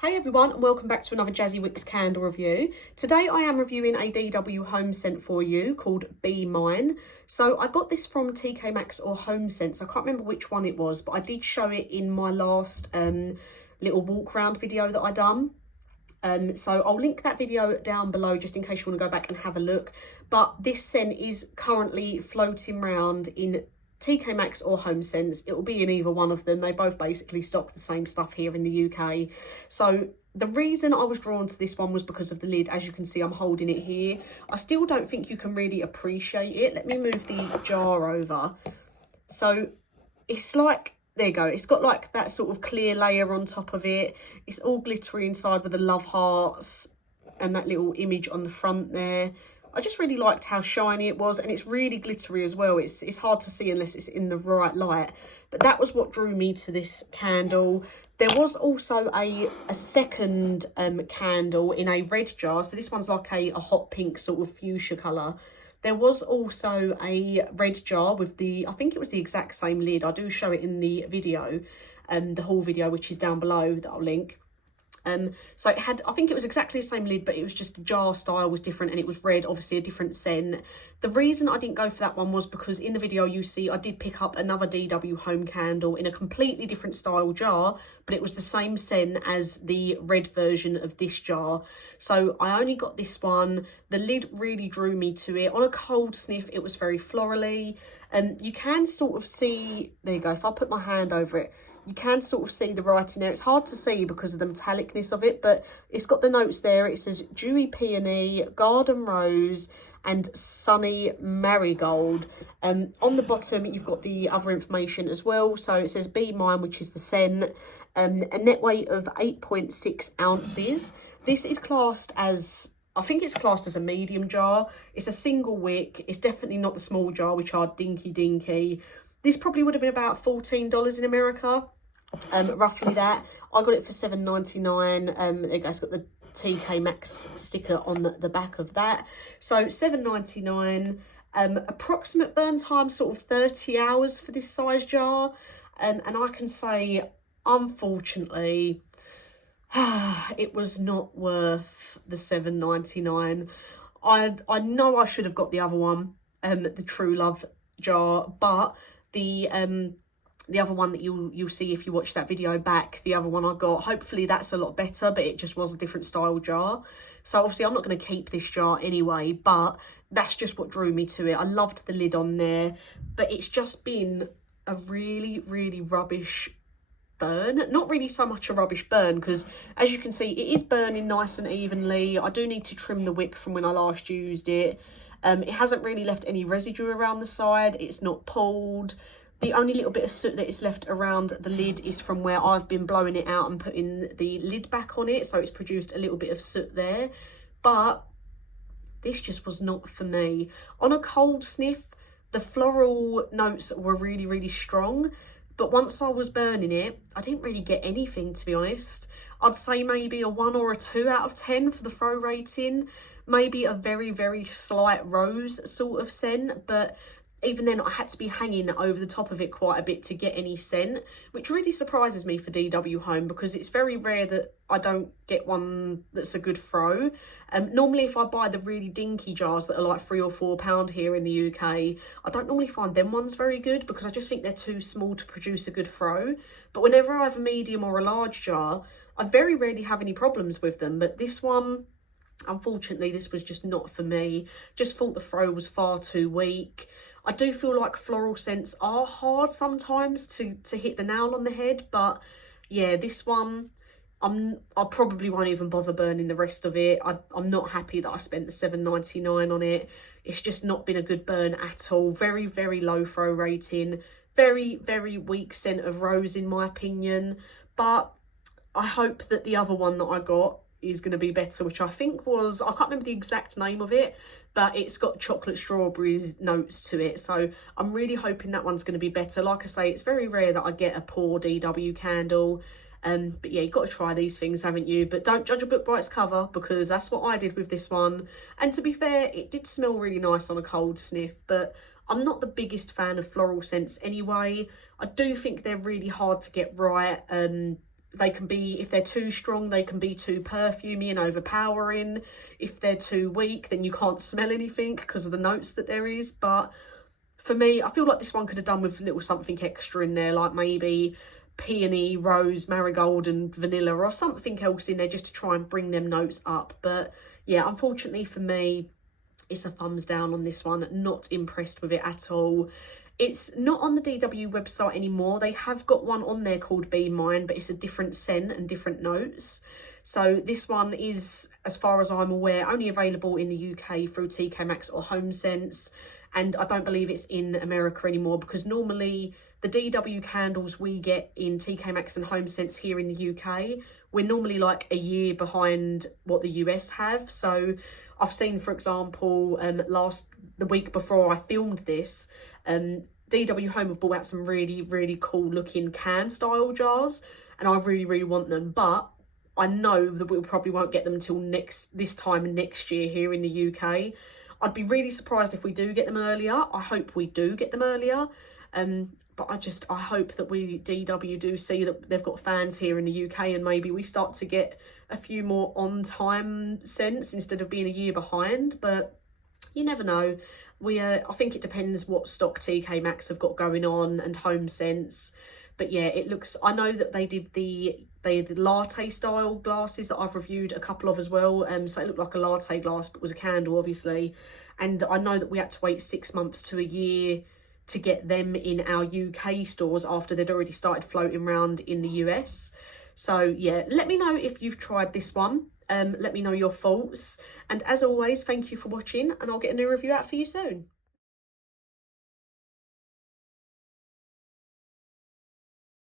Hey everyone, and welcome back to another Jazzy Wicks candle review. Today I am reviewing a DW home scent for you called Be Mine. So I got this from TK Maxx or Homesense. I can't remember which one it was, but I did show it in my last little walk round video that I done. So I'll link that video down below just in case you want to go back and have a look. But this scent is currently floating around in TK Maxx or Homesense. It will be in either one of them. They both basically stock the same stuff here in the UK. So the reason I was drawn to this one was because of the lid. As you can see, I'm holding it here. I still don't think you can really appreciate it. Let me move the jar over. So it's like, there you go. It's got like that sort of clear layer on top of it. It's all glittery inside with the love hearts and that little image on the front there. I just really liked how shiny it was, and it's really glittery as well. It's hard to see unless it's in the right light, but that was what drew me to this candle. There was also a second candle in a red jar, so this one's like a hot pink sort of fuchsia colour. There was also a red jar with I think it was the exact same lid. I do show it in the video, the haul video, which is down below that I'll link. So it had, I think it was exactly the same lid, but it was just the jar style was different, and it was red, obviously a different scent. The reason I didn't go for that one was because in the video you see I did pick up another DW home candle in a completely different style jar, but it was the same scent as the red version of this jar. So I only got this one. The lid really drew me to it. On a cold sniff, it was very florally. You can sort of see, there you go, if I put my hand over it, you can sort of see the writing there. It's hard to see because of the metallicness of it, but it's got the notes there. It says dewy peony, garden rose, and sunny marigold. On the bottom, you've got the other information as well. So it says Be Mine, which is the scent. A net weight of 8.6 ounces. This is classed as, I think it's classed as a medium jar. It's a single wick. It's definitely not the small jar, which are dinky. This probably would have been about $14 in America. Roughly that. I got it for $7.99. There you go, it's got the TK Maxx sticker on the back of that. So $7.99. Approximate burn time sort of 30 hours for this size jar. And I can say, unfortunately, it was not worth the $7.99. I know I should have got the other one, the True Love jar, but the other one that you'll see if you watch that video back, the other one I got, hopefully that's a lot better, but it just was a different style jar. So obviously I'm not going to keep this jar anyway, but that's just what drew me to it. I loved the lid on there, but it's just been a really rubbish burn. Not really so much a rubbish burn, because as you can see, it is burning nice and evenly. I do need to trim the wick from when I last used it. It hasn't really left any residue around the side. It's not pulled. The only little bit of soot that is left around the lid is from where I've been blowing it out and putting the lid back on it. So it's produced a little bit of soot there. But this just was not for me. On a cold sniff, the floral notes were really strong. But once I was burning it, I didn't really get anything, to be honest. I'd say maybe a 1 or a 2 out of 10 for the throw rating. Maybe a very slight rose sort of scent, but even then I had to be hanging over the top of it quite a bit to get any scent, which really surprises me for DW Home, because it's very rare that I don't get one that's a good throw. Normally if I buy the really dinky jars that are like £3 or £4 here in the UK, I don't normally find them ones very good because I just think they're too small to produce a good throw. But whenever I have a medium or a large jar, I very rarely have any problems with them. But this one, unfortunately, this was just not for me. Just thought the throw was far too weak. I do feel like floral scents are hard sometimes to hit the nail on the head, but yeah, this one, I probably won't even bother burning the rest of it. I'm not happy that I spent the $7.99 on it. It's just not been a good burn at all. Very low throw rating. Very weak scent of rose in my opinion. But I hope that the other one that I got is going to be better, which I think was, I can't remember the exact name of it, but it's got chocolate strawberries notes to it. So I'm really hoping that one's going to be better. Like I say, it's very rare that I get a poor DW candle. But yeah, you've got to try these things, haven't you? But don't judge a book by its cover, because that's what I did with this one. And to be fair, it did smell really nice on a cold sniff, but I'm not the biggest fan of floral scents anyway. I do think they're really hard to get right. they can be, if they're too strong, they can be too perfumey and overpowering. If they're too weak, then you can't smell anything because of the notes that there is. But for me, I feel like this one could have done with a little something extra in there, like maybe peony, rose, marigold and vanilla, or something else in there just to try and bring them notes up. But yeah, unfortunately for me, it's a thumbs down on this one. Not impressed with it at all. It's not on the DW website anymore. They have got one on there called Be Mine, but it's a different scent and different notes. So this one is, as far as I'm aware, only available in the UK through TK Maxx or Homesense. And I don't believe it's in America anymore, because normally the DW candles we get in TK Maxx and Homesense here in the UK, we're normally like a year behind what the US have. So I've seen, for example, the week before I filmed this, DW Home have brought out some really, really cool looking can style jars, and I really, really want them. But I know that we probably won't get them until this time next year here in the UK. I'd be really surprised if we do get them earlier. I hope we do get them earlier. But I hope that DW do see that they've got fans here in the UK, and maybe we start to get a few more on-time scents instead of being a year behind. But you never know. I think it depends what stock TK Maxx have got going on and Homesense. But yeah, it looks, I know that they did the latte style glasses that I've reviewed a couple of as well. So it looked like a latte glass, but was a candle, obviously. And I know that we had to wait 6 months to a year to get them in our UK stores after they'd already started floating around in the US. So yeah, let me know if you've tried this one. Let me know your thoughts. And as always, thank you for watching, and I'll get a new review out for you soon.